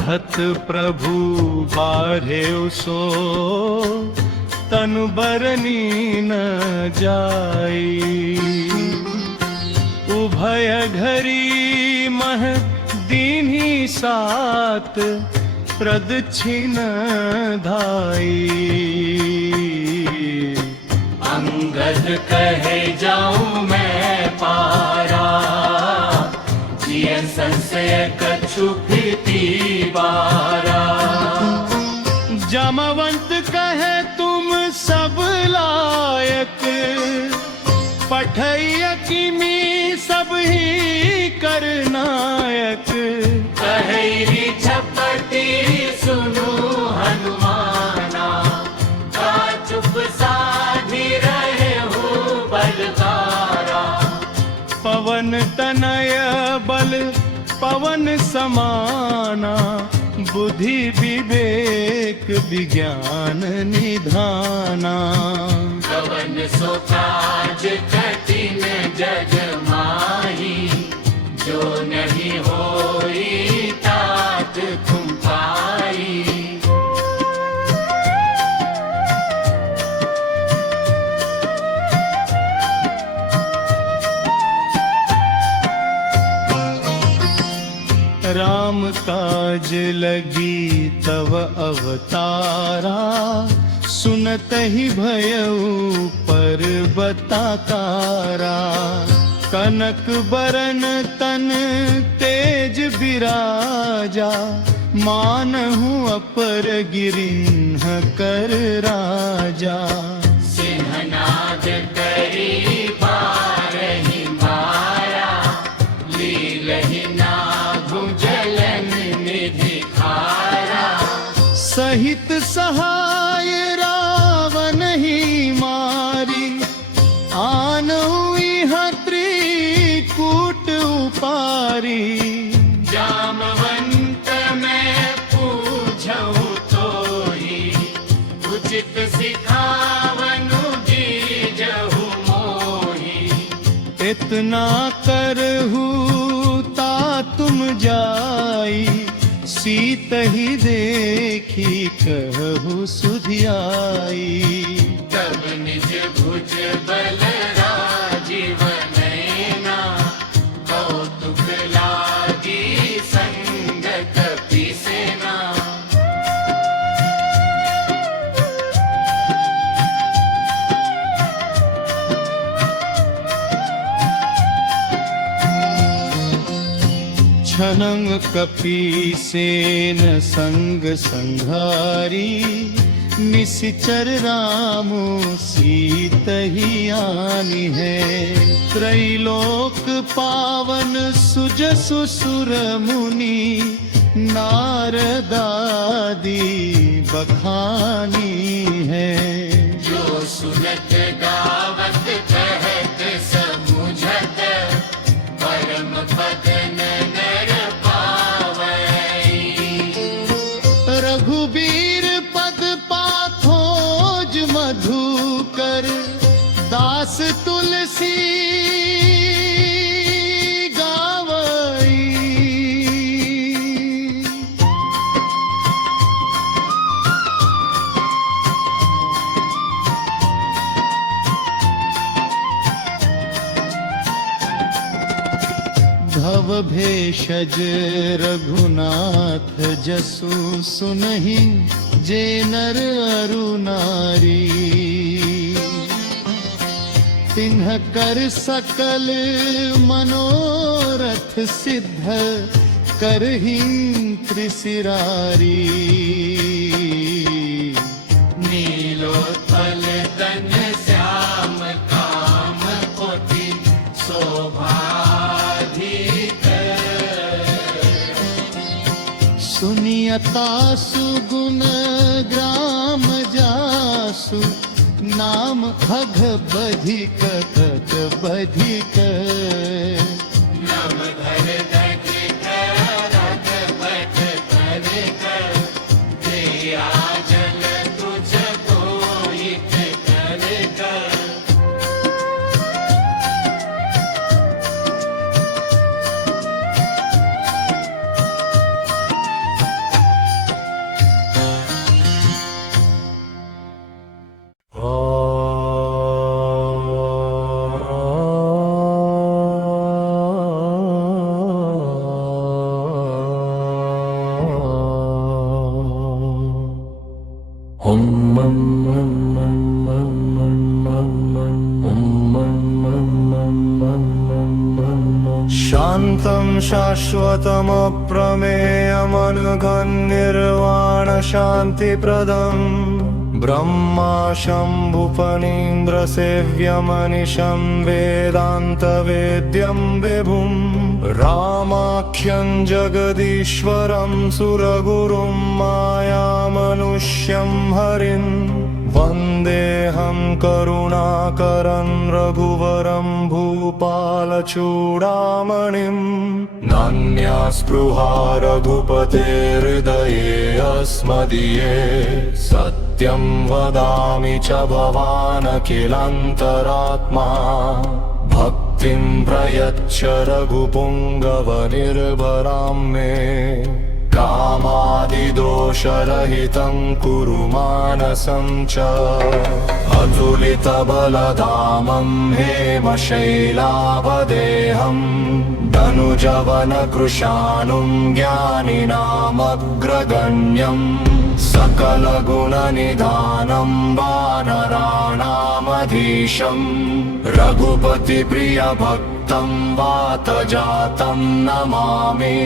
धत प्रभु बारे सो तनु बरनी न जाई। उभय घरी मह दीन्ही सात प्रदक्षिण धाई। अंगद कहे जाऊं मैं पारा, जिय संशय कछु भीति बारा। जामवंत कहे तुम सब लायक, पठैया किमी सब ही करनायक। कहेरी झपटी सुनो हनुमाना, का चुप साधी रहे हो बलकारा। पवन तनय बल पवन समाना, बुद्धि विवेक विज्ञान निधाना। कवन सो काज कठिन जग माही, जो नहीं होई तात तुम पाई। राम काज लगी तव अवतारा, सुनत ही भयउ पर्वताकारा। कनक बरन तन तेज विराजा, मानहु अपर गिरिन्ह कर राजा। सिंहनाद करी बारहि मारा, लीलहि नाभु जलन निधि खारा। सहित सहाय रावण ही मारी, आनऊ इहाँ त्रिकूट उपारी। जामवंत मैं पूछऊं तोहि, उचित सिखावनु जीजहु मोहि। इतना करहु ता तुम जाई, सीत ही देखी कहु सुधियाई। तब निज भुज बल राजीव नयना, कौतुक लागी संग कपि सेना। छनंग कपि सेन संग संघारी, निश्चर रामो सीत ही आनी है। त्रैलोक पावन सुजसु सुर मुनि, नारदादि बखानी है। जो सुनत गावत कहत समुझत, परम पद नर पावई। रघुबीर पद पाथोज मधुकर, दास तुलसी गावई। भव भेषज रघुनाथ जसु सुनहि, जे नर अरु नारी। तिन्ह कर सकल मनोरथ सिद्ध, करहि त्रिशिरारी। नीलोत्पल तन श्याम काम कोटि, शोभाधिक। सुनियता सुगुण ग्राम जासु, नाम अघ बधिक तत बधिक। नव धर दधिक रग बठ तरिक, दिया जल तुझ कोहित करिक। शान्तं शाश्वतमप्रमेयमनुघन्निर्वाणशान्तिप्रदम् ब्रह्मा शम्भुफणीन्द्रसेव्यमनिशं वेदान्तवेद्यं विभुं रामाख्यं जगदीश्वरं सुरगुरुं मायामनुष्यं हरिं वन्देऽहं करुणाकरं रघुवरं भूपालचूडामणिं नान्या स्पृहा रघुपतेर्हृदये अस्मदीये सत्यं वदामि च भवानखिलान्तरात्मा भक्तिं प्रयच्छ रघुपुङ्गवनिर्भरां मे कामादिदोषरहितं कुरु मानसं च अतुलितबलधामं हेमशैलाभदेहं धनुजवनकृशानुं ज्ञानिनामग्रगण्यं सकलगुणनिधानं वानराणामधीशं रघुपतिप्रियभक्तं वातजातं नमामि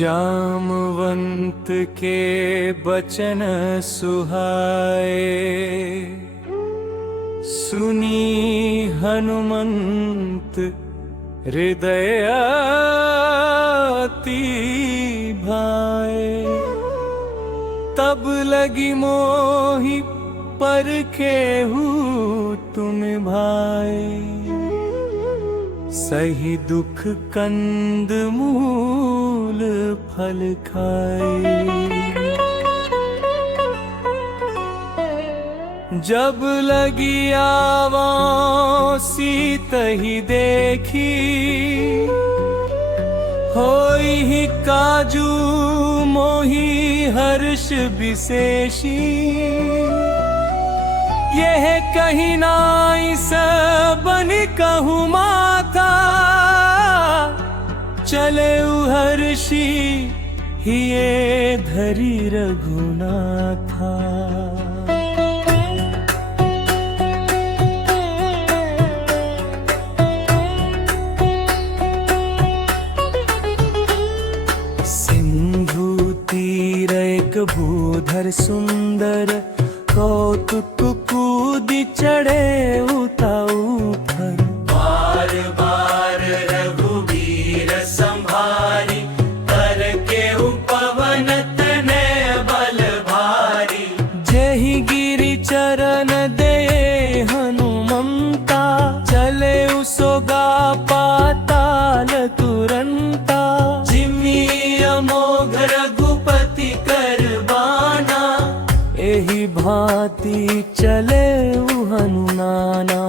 जामवंत के बचन सुहाए सुनी हनुमंत हृदय अति भाए तब लगी मोहि परखेहु तुम भाए सही दुख कंद मूल फल खाए जब लगी आवां सीतहि देखी होई ही काजू मोहि हर्ष विशेषी यह कहीं नाई सबन कहूँ माता चले हर्षि हिये धरी रघुनाथा सिंधु तीर एक भूधर सुंदर कौतुक कूदी चढ़े उताऊ पर बार बार रघुबीर संभारी कर के उपवन तने बल भारी जेहि गिरि चरण दे हनुमंता चले उसोगा पाताल तुरंता जिमि अमोघ रघुपति करबाना एहि भांति चले हनुमाना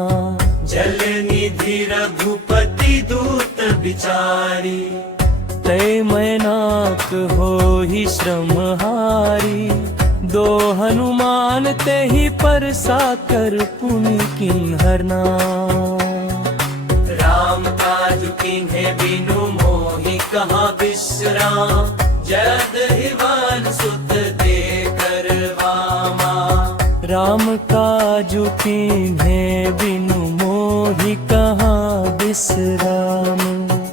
जल निधि रघुपति दूत बिचारी तय मैनाक हो ही श्रमहारी दो हनुमान ते ही परसा कर पुनि किन्हरना राम काज किन्हे बिनु मोहि कहाँ विश्राम जद हिवान सुत दे करवामा राम काजु कीन्हे बिनु मोहि कहाँ विश्राम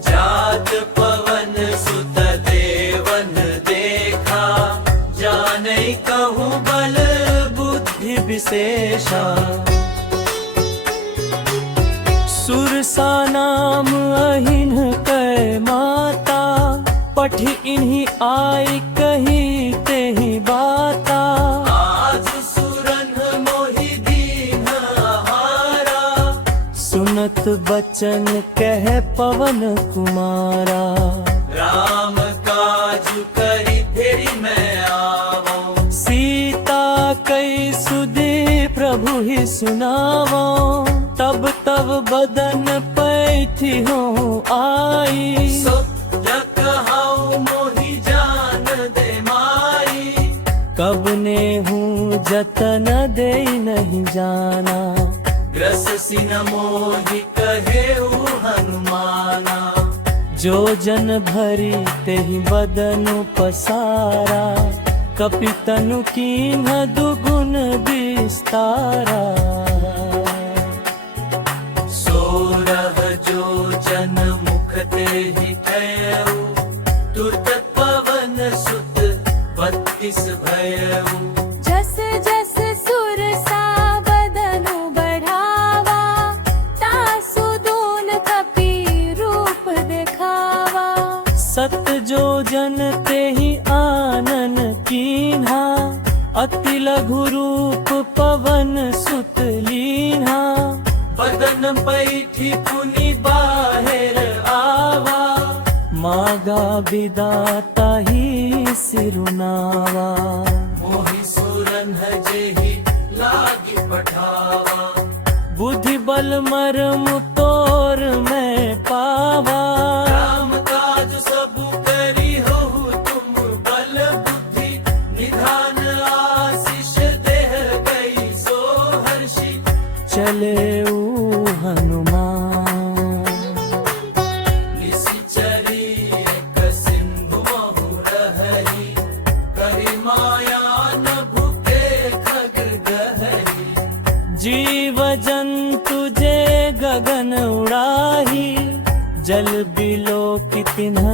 जात पवन सुत देवन देखा जानै कहूँ बल बुद्धि विशेषा सुरसा नाम अहिन कै माता पठ इन्हीं आई कही तेहि बाता आज सुरन मोहि दीन सुनत बचन कह पवन कुमारा। राम काज करी फेरी मैं आवो, सीता कई सुधे प्रभु ही सुनावो। तब तब बदन पैठी हो आई, सो जकहाऊ मोहि जान दे माई। कब ने हूँ जतन दे नहीं जाना, ग्रस सिन मोहि कहे हनुमाना। जो जन भरी तेहि बदनु पसारा, कपितनु कीन्ह दुगुन विस्तारा। सोरह जो जन मुख तेहि कयऊ, तुरत पवन सुत 32 भयऊ। जस जस सुर सा बदनु बढ़ावा, तासु दून कपि रूप दिखावा। सत जो जन तेहि आनन कीन्हा, अति लघु रूप पवन सुत लीन्हा। बदन पैठी पुनि बाहिर आवा, मागा विदाता ही सिरुनावा। मोहि सुरन जेहि लागी पठावा, बुद्धि बल मर्म तोर मैं पावा। राम काज सब करी होहु तुम बल बुद्धि, निधान आशीष देह गई सो हर्षि। चले हनुमान निशिचरी एक सिंधु महु रहरी, करि माया न भूखे खगर गहरी। जीव जंतु जे गगन उड़ाही, जल बिलो की तिन्ह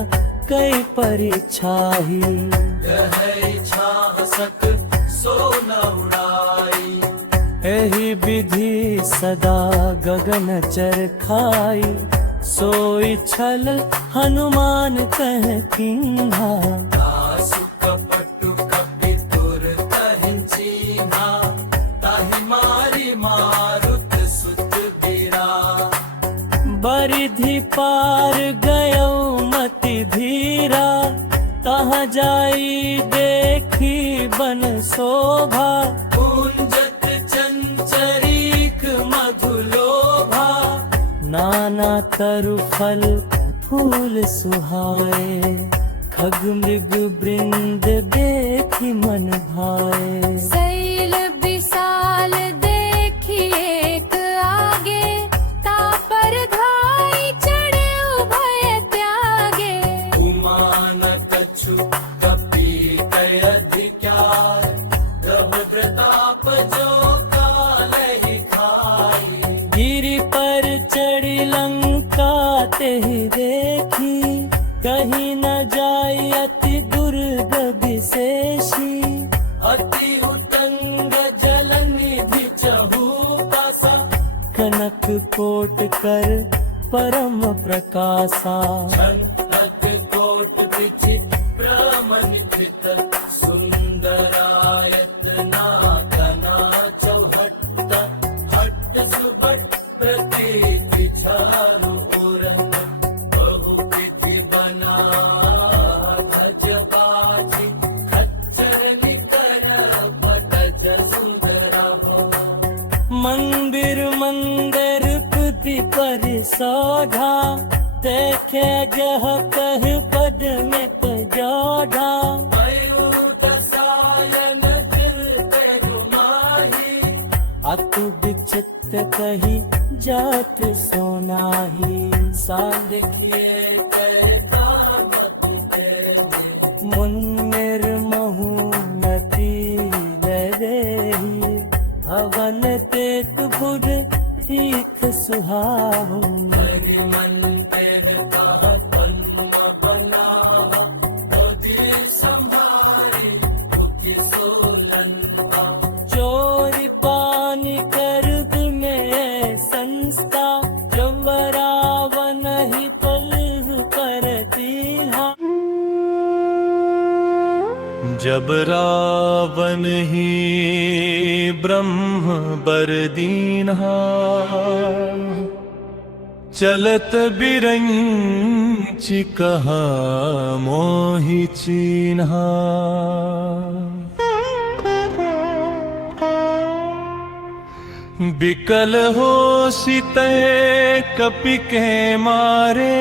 कई परिछाही। गहरी छाह सक सो न उड़ाई, एहि विधि सदा गगन चर खाई। सोई छल हनुमान कह कीन्हा, दासु कपटु कपि तुर तहिं चीन्हा। ताहि मारी मारुत सुत बीरा, बरिधि पार गयो मति धीरा। तहाँ जाई देखी बन शोभा, कुंजत चंचरीक मधुलोभा। नाना तरु फल फूल सुहाए, खग मृग वृंद देखी मन भाए। शैल विशाल देखी एक आगे, तापर धाई चढ़े उभय त्यागे। उमान कछु कपि कय अधिकार, तब प्रताप जो कालहि खाई। गिरि पर चढ़ी लंका तेहि देखी, कहीं न जाई अति दुर्ग विशेषी। अति उतंग जल निधि चहु पासा, कनक कोट कर परम प्रकाशा। छनक कोट विचित्र मनिकृत, सुंदरायत नागना चौहट्ट। हट्ट सुभट प्रतीति झारु उरन, बहु विधि बना धज बाजी। खच्चर निकर पटज सुंदरा, मंदिर मंदिर पुति परिशोधा। देखे जह कह पद में जोधा, अतु विचित्र कही जात सोनाही। सांदिखिए कैसा बदते, मुन्निर महु नती लरेही। भवन तेत बुध ठीक सुहावो, मंदिर का पन्ना बनावा। संभारे सोलंका, चोरी पानी कर में संस्था। जवरावन ही पल करती। जब रावण ही ब्रह्म बर दीन्हा, चलत बिरंची कहा मोहि चिन्हा। बिकल हो सीते कपि के मारे,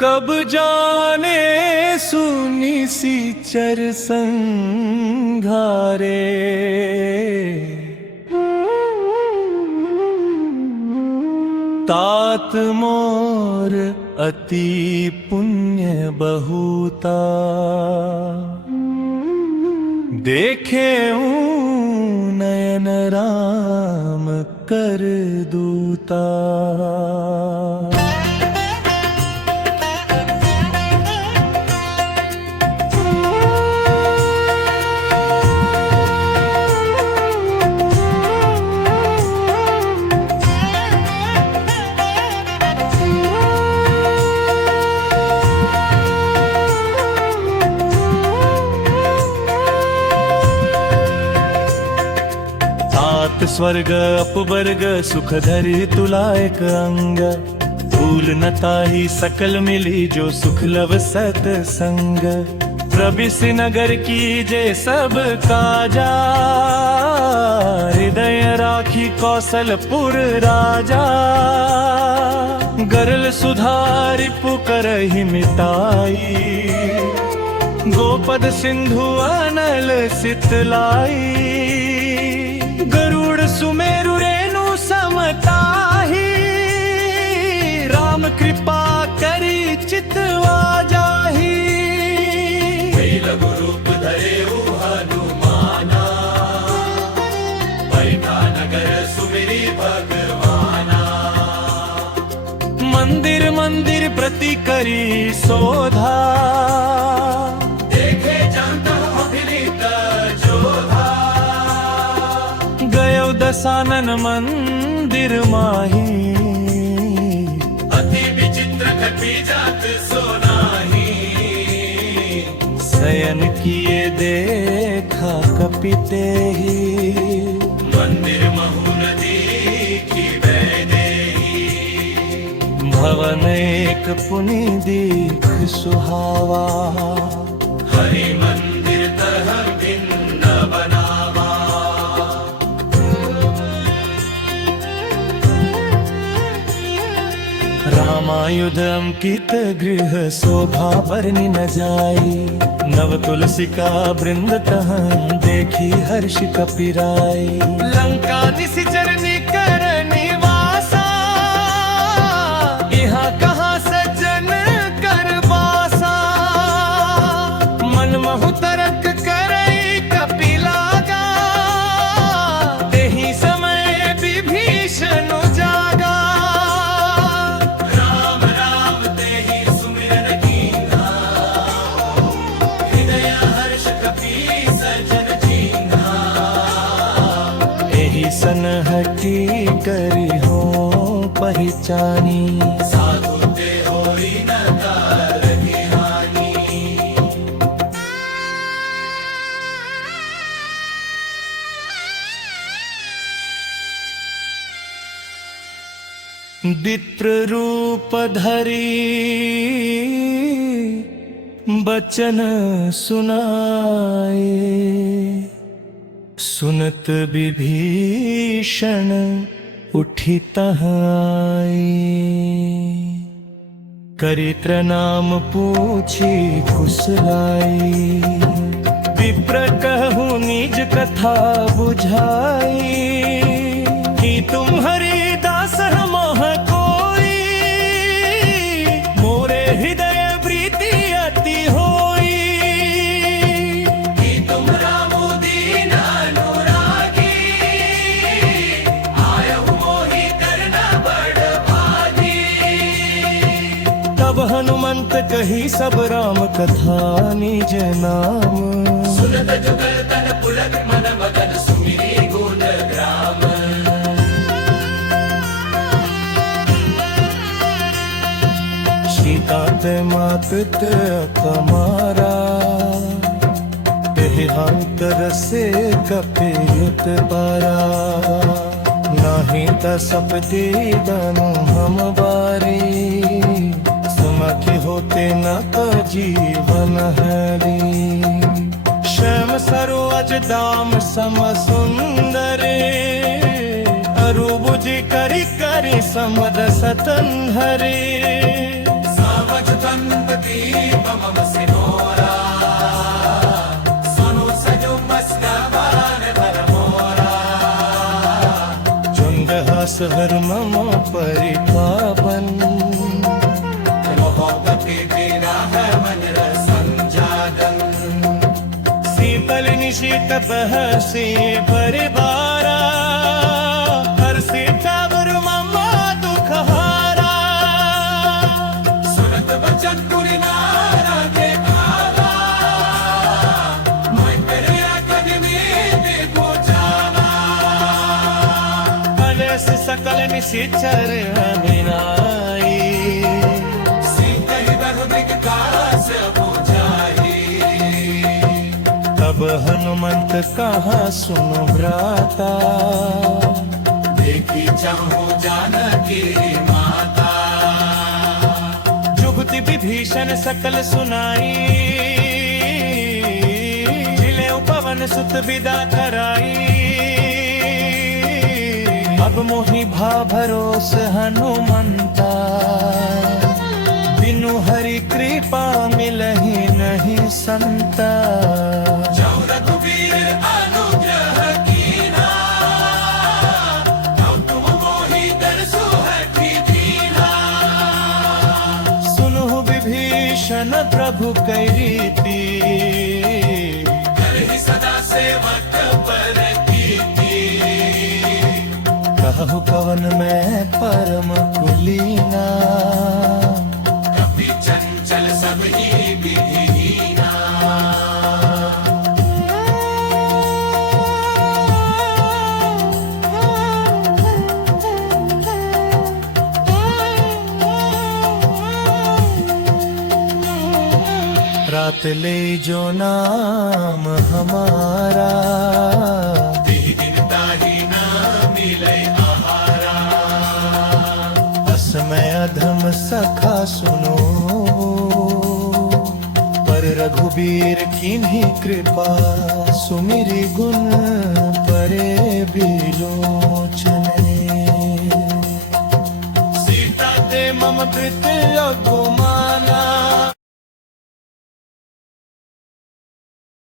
कब जाने सुनी सी चर संघारे। तात मोर अति पुण्य बहुता, देखे नयन राम कर दूता। स्वर्ग अपवर्ग सुख धरि तुला एक अंग। भूल न ताहि सकल मिली जो सुख लव सतसंग। प्रबिस नगर की जे सब काजा, हृदय राखी कौशलपुर राजा। गरल सुधारि पुकरहि मिताई, गोपद सिंधु अनल सितलाई। गरुड़ सुमेरु रेणु समताही, राम कृपा करी चितवा जाही। लघु रूप धरे हनुमाना, बैठा नगर सुमिरी भगवाना। मंदिर मंदिर प्रति करी शोधा, देखे जंत अभिनीत जोधा। गयो दशानन मंदिर माही, अति विचित्र कपि जात सोनाही। शयन किए देखा कपि तेहि, मंदिर महु नदी की वैदेही। भवन एक पुनि दीख सुहावा, हरि मंदिर तह भिन्न बनावा। रामायुध अंकित गृह शोभा बरनि न जाई। नव तुलसिका वृंद तहं देखी हर्ष कपिराई। लंका निशिचर निकर निवासा, यहाँ कहाँ सज्जन कर बासा। मन महु तरक करई कपि लागा, तेहि समय विभीषण जागा। राम राम तेहि सुमिरन कीन्हा, हृदय हर्ष कपि सजन जीन्हा। एहि सनहटी करी हो पहचानी, साधु ते होई न कारहि हानि। विप्र रूप धरी बचन सुनाए। सुनत विभीषण उठी तहाई, करी प्रणाम पूछी कुशलाई। विप्र कहूँ निज कथा बुझाई, कि तुम हरि दास मोह कोई। मोरे हृदय प्रीति अति होई, कि तुम रामो दीन अनुरागी। आयहु मोहि करना बड़ भागी। तब हनुमंत कही सब राम कथा निज नाम। सुनत जुगल तन पुलक मन मगन सुमिरी गुण ग्राम। सीता ते मात कमारा, तेहि हाथ रसे कपित पारा। नाही सीता सपती बनु हम बारी सुमति होते न तो जीवन हरी श्याम सरोज दाम सम सुंदरे अरुबुझि करी करी समद सतन हरे सावज तन्पति मम सिनोरा सनु सजो मस्कान परमोरा चुंद हास हर मम परिपावन मोहब्बती तेरा है मन रसंजागन शीतल निशीत बहसी परिवारा हर सीतावर मम दुख हारा सुनत बचन कुरी नारा के काला मैं तेरे अकदमी देखो जाना अनस सकल निशिचर अभिनाई सीते ही बहुबिक कास बुझाई तब हनुमंत कहा सुनो भ्राता देखी चाहूं जानकी माता जुगति विभीषण सकल सुनाई जिले पवन सुत विदा कराई अब मोहि भा भरोस हनुमंता बिनु हरि कृपा मिलहि नहीं संता जाऊं रघुवीर अनुग्रह कीना हम तुम मोहि दरसु हठी दीना सुनु विभीषण प्रभु कई रीति करहि सदा सेवक पर कीर्ति कहु कवन में परम कुलीना कपि चंचल सब ही विधिहीना रात ले जो नाम हमारा तिहि दिन ताहि न मिलै आहारा असमय अधम सखा सुनो पर रघुबीर किन्हीं कृपा सुमिरि गुण परे बिलोचन सीता ते मम कृत अगुम